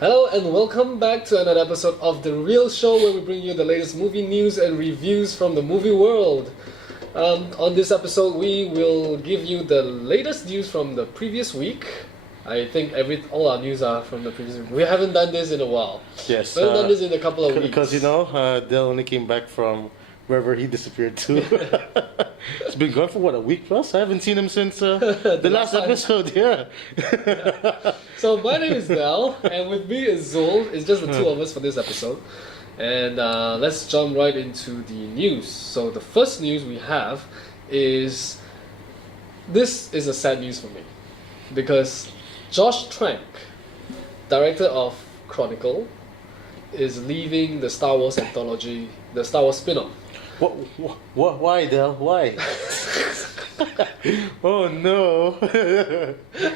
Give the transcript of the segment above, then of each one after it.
Hello and welcome back to another episode of The Real Show where we bring you the latest movie news and reviews from the movie world. On this episode we will give you the latest news from the previous week. I think all our news are from the previous week. We haven't done this in a while. Yes. We haven't done this in a couple of weeks. Because, Dale only came back from wherever he disappeared to. It's been gone for what, a week plus? I haven't seen him since the last episode, yeah. So my name is Del, and with me is Zul. It's just the two of us for this episode. And let's jump right into the news. So the first news we have is... This is a sad news for me. Because Josh Trank, director of Chronicle, is leaving the Star Wars Anthology, the Star Wars spin-off. What? Why, Del? Why? Oh no!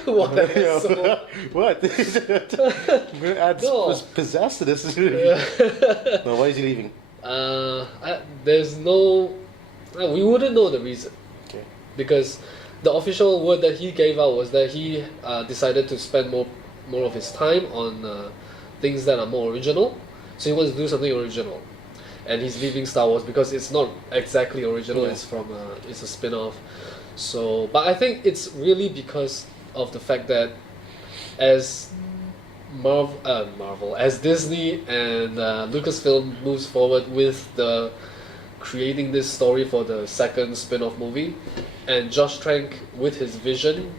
What? So... What? I'm gonna add pizzazz to this. No, why is he leaving? There's no... we wouldn't know the reason. Okay. Because the official word that he gave out was that he decided to spend more of his time on things that are more original. So he wants to do something original. And he's leaving Star Wars because it's not exactly original. Yeah. It's a spin-off. So, but I think it's really because of the fact that as as Disney and Lucasfilm moves forward with the creating this story for the second spin-off movie, and Josh Trank with his vision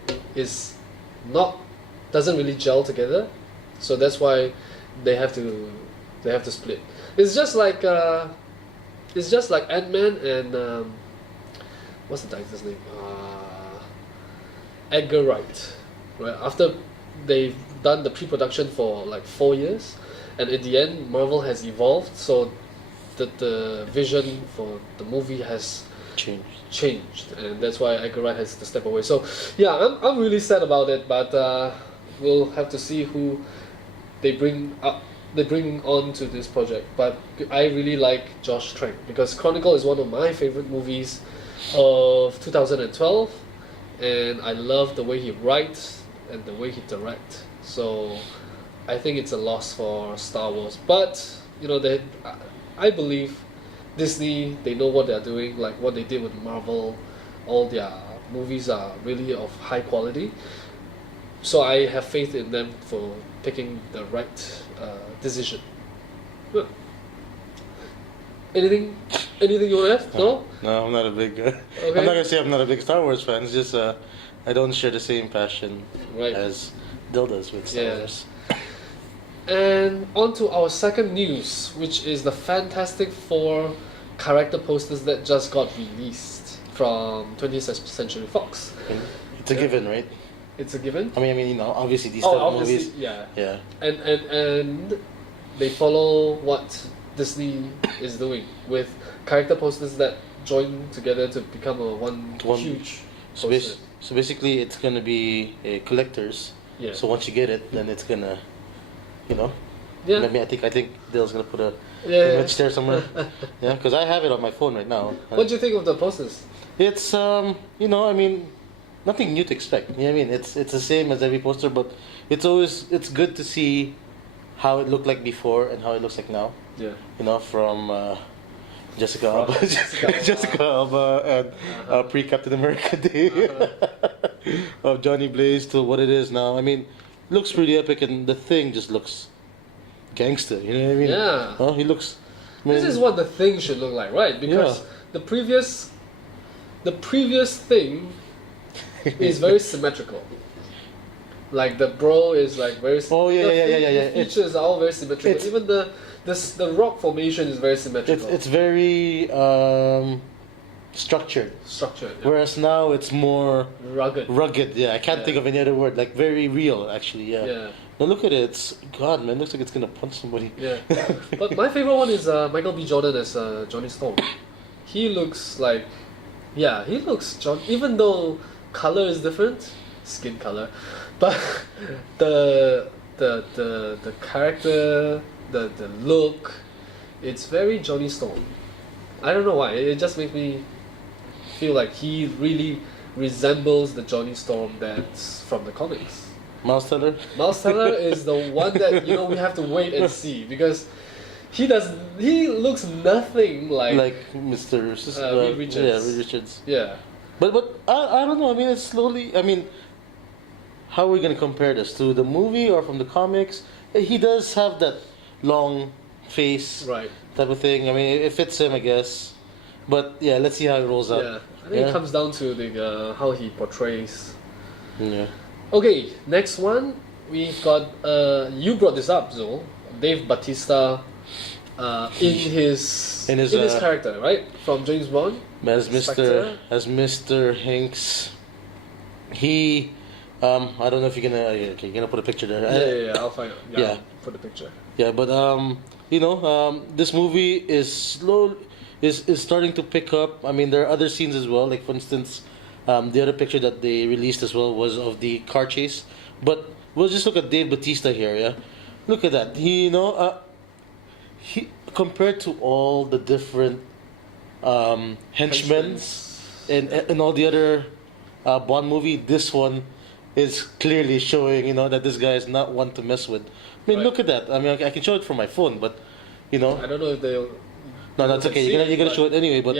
doesn't really gel together. So that's why they have to split. It's just like Ant-Man and what's the director's name? Edgar Wright. Right after they've done the pre-production for like 4 years, and in the end, Marvel has evolved, so the vision for the movie has changed, and that's why Edgar Wright has to step away. So yeah, I'm really sad about it, but we'll have to see who they bring on to this project. But I really like Josh Trank because Chronicle is one of my favorite movies of 2012, and I love the way he writes and the way he directs. So I think it's a loss for Star Wars. But I believe Disney, they know what they're doing, like what they did with Marvel. All their movies are really of high quality. So I have faith in them for picking the right decision. Yeah. Anything you want to add? No? No, I'm not a big... Okay. I'm not going to say I'm not a big Star Wars fan. It's just I don't share the same passion as Dil does with Star Wars. And on to our second news, which is the Fantastic Four character posters that just got released from 20th Century Fox. It's a given, right? It's a given? I mean, obviously these type of movies... Yeah. And they follow what Disney is doing with character posters that join together to become one huge poster. So basically it's going to be a collector's. Yeah. So once you get it, then it's going to, Yeah. I mean, I think Dale's going to put a image there somewhere. Yeah, because I have it on my phone right now. What do you think of the posters? It's, nothing new to expect. I mean, it's the same as every poster, but it's good to see how it looked like before and how it looks like now. Yeah. From Jessica Alba and pre-Captain America day of Johnny Blaze to what it is now. I mean, it looks pretty epic, and the Thing just looks gangster. You know what I mean? Yeah. Oh, he looks. This is what the Thing should look like, right? Because the previous Thing is very symmetrical. Like the bro is like very. Oh yeah. The features are all very symmetrical. Even the rock formation is very symmetrical. It's very structured. Structured. Yeah. Whereas now it's more rugged. Rugged. Yeah, I can't think of any other word. Like very real, actually. Yeah. Yeah. Now look at it. It's, God, man, looks like it's gonna punch somebody. Yeah. But my favorite one is Michael B. Jordan as Johnny Storm. He looks like, even though color is different, skin color, but the character, the look, it's very Johnny Storm. I don't know why. It just makes me feel like he really resembles the Johnny Storm that's from the comics. Miles Teller. Miles Teller is the one that we have to wait and see because he looks nothing like Mr. Reed Richards. Yeah, Reed Richards. Yeah. But I don't know. I mean, it's slowly. I mean, how are we gonna compare this to the movie or from the comics? He does have that long face, right, type of thing. I mean, it fits him, I guess. But yeah, let's see how it rolls out. Yeah, I think it comes down to the how he portrays. Yeah. Okay, next one we've got. You brought this up, Zul. Dave Bautista, in his character, right, from James Bond. As Mr. Hinx, he. I don't know if you're gonna put a picture there. Yeah, I'll find. Yeah, I'll put a picture. Yeah, but this movie is is starting to pick up. I mean, there are other scenes as well. Like for instance, the other picture that they released as well was of the car chase. But we'll just look at Dave Bautista here. Yeah, look at that. He compared to all the different henchmen and all the other Bond movie, this one is clearly showing, that this guy is not one to mess with. I mean, look at that. I mean, I can show it from my phone, but, I don't know if they'll... No, that's okay. You're gonna show it anyway, but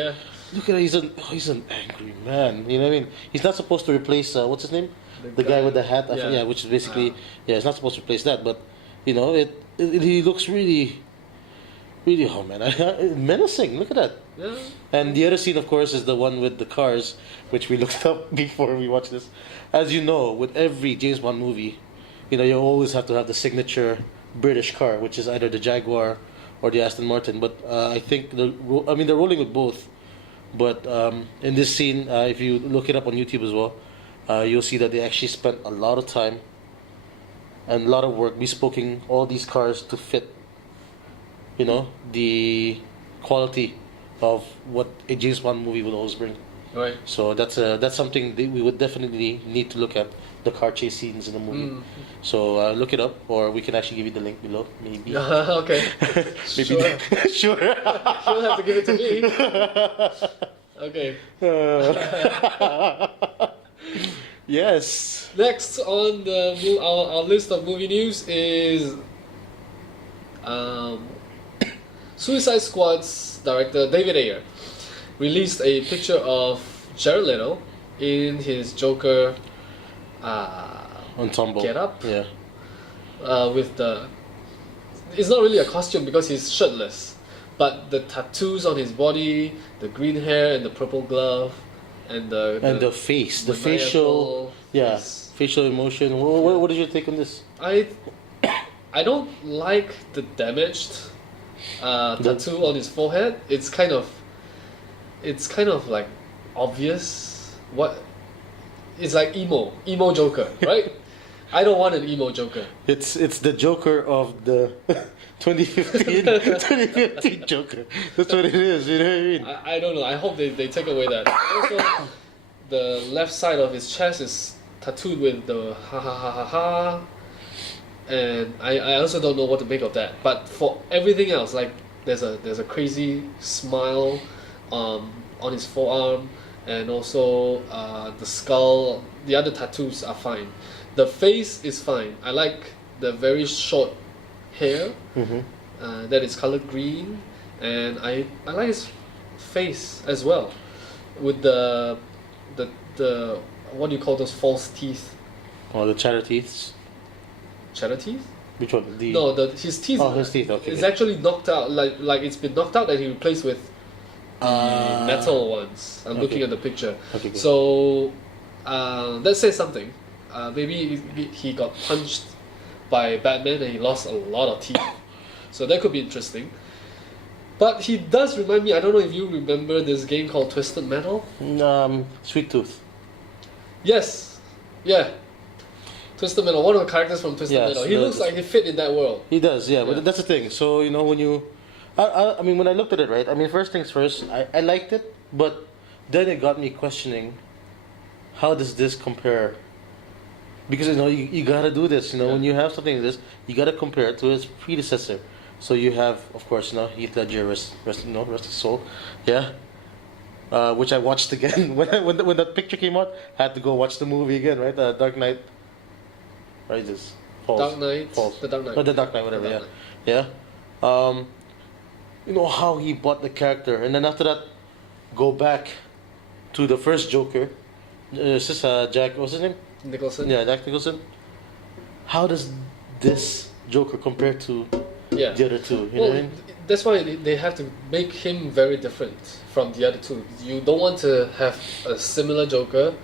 look at that. He's an angry man. You know what I mean? He's not supposed to replace, what's his name? The guy with the hat. Which is basically... he's not supposed to replace that, but, he looks really... Really, oh man, menacing. Look at that. Yeah. And the other scene, of course, is the one with the cars, which we looked up before we watched this. As you know, with every James Bond movie, you always have to have the signature British car, which is either the Jaguar or the Aston Martin. But I think they're rolling with both. But in this scene, if you look it up on YouTube as well, you'll see that they actually spent a lot of time and a lot of work bespoking all these cars to fit the quality of what a James Bond movie will always bring. Right. So that's something that we would definitely need to look at, the car chase scenes in the movie. So look it up, or we can actually give you the link below, maybe. Okay. Maybe. Sure. You'll have to give it to me. Okay. Yes. Next on our list of movie news is Suicide Squad's director David Ayer released a picture of Jared Leto in his Joker ensemble getup. Yeah. With it's not really a costume because he's shirtless, but the tattoos on his body, the green hair and the purple glove, and the face, the facial emotion. What is your take on this? I don't like the damaged tattoo on his forehead. It's kind of like obvious. It's like emo Joker, right? I don't want an emo Joker. It's the Joker of the 2015 Joker. That's what it is. You know what I mean? I don't know. I hope they take away that. Also, the left side of his chest is tattooed with the ha ha ha ha ha. And I also don't know what to make of that. But for everything else, like there's a crazy smile on his forearm, and also the skull. The other tattoos are fine. The face is fine. I like the very short hair that is colored green, and I like his face as well, with the what do you call those false teeth? Oh, the cheddar teeth. Cheddar teeth? Which one? His teeth. Oh, his teeth. Okay. It's actually knocked out. Like it's been knocked out, and he replaced with the metal ones. I'm looking at the picture. Okay, good. So that says something. Maybe he got punched by Batman and he lost a lot of teeth. So that could be interesting. But he does remind me. I don't know if you remember this game called Twisted Metal. Sweet Tooth. Yes. Yeah. Twisted Metal, one of the characters from Twisted Metal. He looks like he fit in that world. He does, yeah. But that's the thing. So, when you... I mean, when I looked at it, right? I mean, first things first, I liked it. But then it got me questioning, how does this compare? Because, you gotta do this. When you have something like this, you gotta compare it to its predecessor. So you have, of course, Heath Ledger, rest his soul. Yeah. Which I watched again. When that picture came out, I had to go watch the movie again, right? Dark Knight. Rises. Dark Knight. Falls. The Dark Knight. The Dark Knight, whatever. Dark Yeah. Yeah. You know how he bought the character, and then after that, go back to the first Joker. It's just Jack. What's his name? Nicholson. Yeah, Jack Nicholson. How does this Joker compare to the other two? You know what I mean? That's why they have to make him very different from the other two. You don't want to have a similar Joker.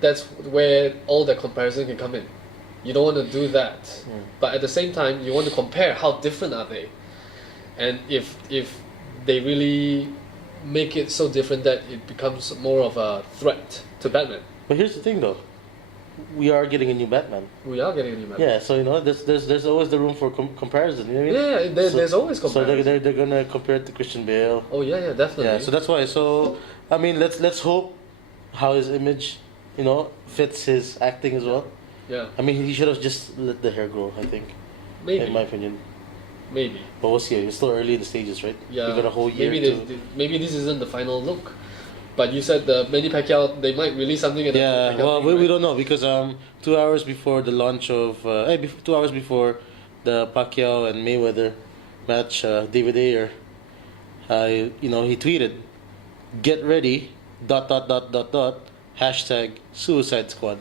That's where all the comparison can come in. You don't want to do that. But at the same time, you want to compare how different are they. And if they really make it so different that it becomes more of a threat to Batman. But here's the thing, though. We are getting a new Batman. We are getting a new Batman. Yeah, so you know, there's always the room for comparison. You know what I mean? Yeah, there's always comparison. So they're gonna compare it to Christian Bale. Oh yeah, definitely. Yeah, so that's why. So I mean, let's hope how his image, you know, fits his acting as well. Yeah. I mean, he should have just let the hair grow, I think. Maybe. In my opinion. Maybe. But we'll see. It's still early in the stages, right? Yeah. We got a whole year. Maybe this isn't the final look. But you said the Manny Pacquiao, they might release something. Yeah, well, we don't know because 2 hours before the launch of 2 hours before the Pacquiao and Mayweather match, David Ayer, you know, he tweeted, "Get ready, ... #Suicide Squad."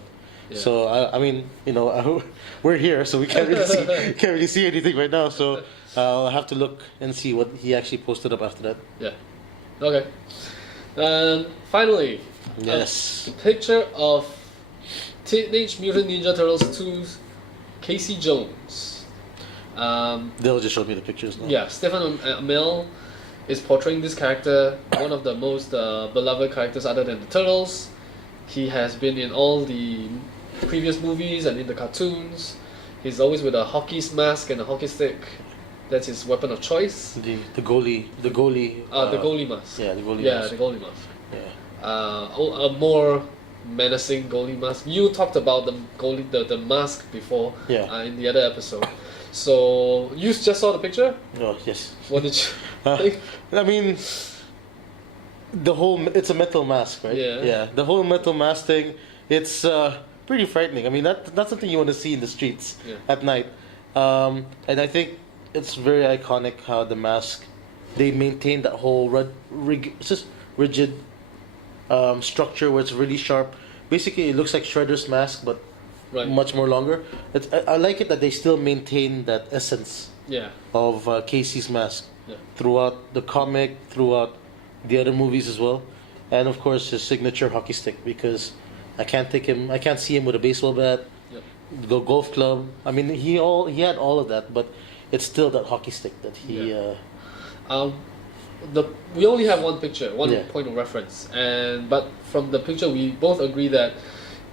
Yeah. So I mean, you know, we're here, so we can't really see anything right now. So I'll have to look and see what he actually posted up after that. Yeah. Okay. And finally, yes, a picture of Teenage Mutant Ninja Turtles 2's Casey Jones. They'll just show me the pictures now. Yeah, Stephen Amell is portraying this character, one of the most beloved characters other than the Turtles. He has been in all the previous movies and in the cartoons. He's always with a hockey mask and a hockey stick. That's his weapon of choice. The goalie. The goalie mask. Yeah, the goalie mask. Yeah, the goalie mask. Yeah. A more menacing goalie mask. You talked about the mask before. Yeah. In the other episode. So you just saw the picture? Oh yes. What did you think? I mean, it's a metal mask, right? Yeah. Yeah. The whole metal mask thing, it's pretty frightening. I mean, that's something you want to see in the streets at night. And I think it's very iconic how the mask, they maintain that whole rigid structure where it's really sharp. Basically, it looks like Shredder's mask, but much more longer. I like it that they still maintain that essence of Casey's mask throughout the comic, throughout the other movies as well, and of course his signature hockey stick, because I can't see him with a baseball bat, the golf club. I mean, he had all of that, but it's still that hockey stick that he. We only have one picture, one point of reference, but from the picture we both agree that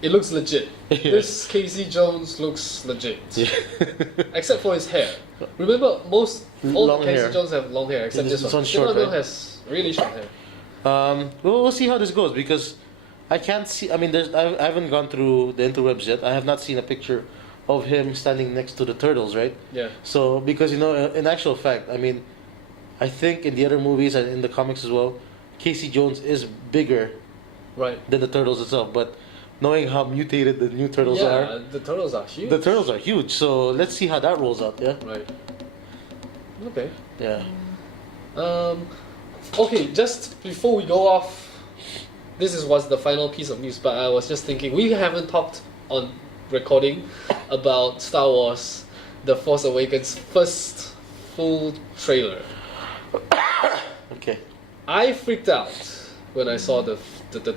it looks legit. This Casey Jones looks legit, except for his hair. Remember, all the Casey Jones have long hair, except this one. Short, right? Has really short hair. We'll see how this goes, because I can't see. I mean, I haven't gone through the interwebs yet. I have not seen a picture of him standing next to the Turtles, right? Yeah. So, because, you know, in actual fact, I mean, I think in the other movies and in the comics as well, Casey Jones is bigger than the Turtles itself. But knowing how mutated the new Turtles are... the Turtles are huge. The Turtles are huge, so let's see how that rolls out, yeah? Right. Okay. Yeah. Okay, just before we go off, was the final piece of news, but I was just thinking, we haven't talked on recording about Star Wars The Force Awakens' first full trailer. Okay. I freaked out when I saw the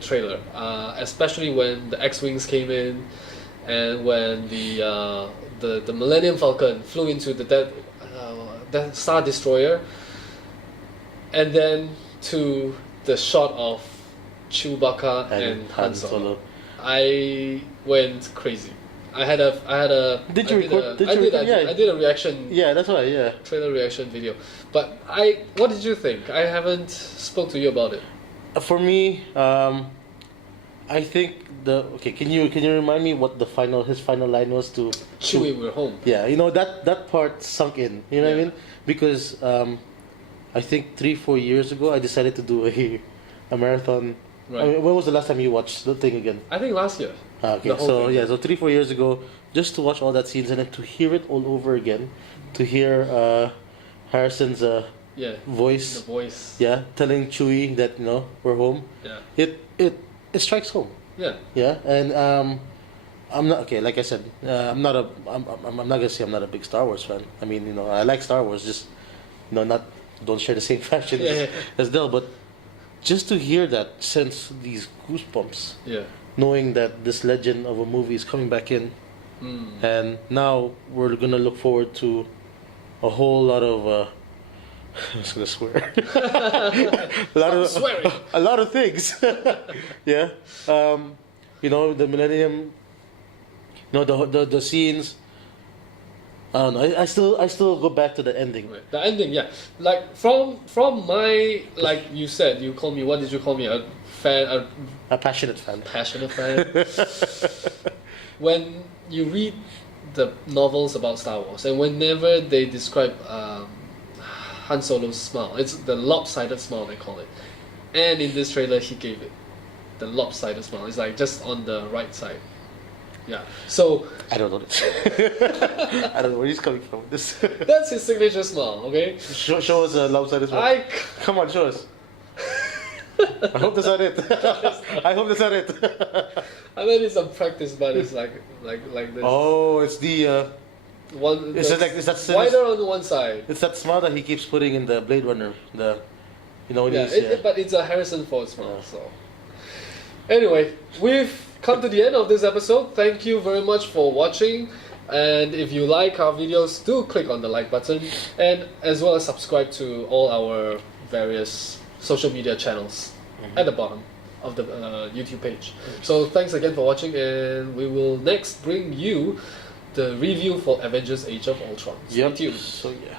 trailer, especially when the X-Wings came in, and when the Millennium Falcon flew into the Star Destroyer, and then to the shot of Chewbacca and Han Solo. I went crazy. I did a reaction. Yeah, that's right. Yeah. Trailer reaction video. But what did you think? I haven't spoke to you about it. For me, I think Can you remind me what his final line was to Chewie, we're home. Yeah, you know that part sunk in. You know what I mean? Because I think 3-4 years ago I decided to do a marathon. Right. I mean, when was the last time you watched the thing again? I think last year. Okay, so 3-4 years ago, just to watch all that scenes and then to hear it all over again, to hear Harrison's voice. The voice. Yeah, telling Chewie that we're home. Yeah. It strikes home. Yeah. Yeah, and I'm not okay. Like I said, I'm not gonna say I'm not a big Star Wars fan. I mean, I like Star Wars, just don't share the same passion as Del. But just to hear that, sense these goosebumps. Yeah. Knowing that this legend of a movie is coming back in, and now we're gonna look forward to a whole lot of. I'm just gonna swear. A lot of things. Yeah. The Millennium. The scenes. I don't know. I still go back to the ending. Right. The ending, yeah. Like from my, like you said, you call me. What did you call me? A fan. A passionate fan. Passionate fan. When you read the novels about Star Wars, and whenever they describe Han Solo's smile, it's the lopsided smile they call it. And in this trailer, he gave it the lopsided smile. It's like just on the right side. Yeah. So I don't know this. I don't know where he's coming from. This. That's his signature smile. Okay. Show us a lopsided smile. Come on, show us. I hope that's not it. I hope that's not it. I mean, it's a practice, but it's like this. Oh, it's the one. It's that wider on one side. It's that smile that he keeps putting in the Blade Runner. But it's a Harrison Ford smile. So anyway, we've come to the end of this episode. Thank you very much for watching. And if you like our videos, do click on the like button, and as well as subscribe to all our various social media channels at the bottom of the YouTube page. So thanks again for watching, and we will next bring you the review for Avengers Age of Ultron. Stay tuned. So yeah.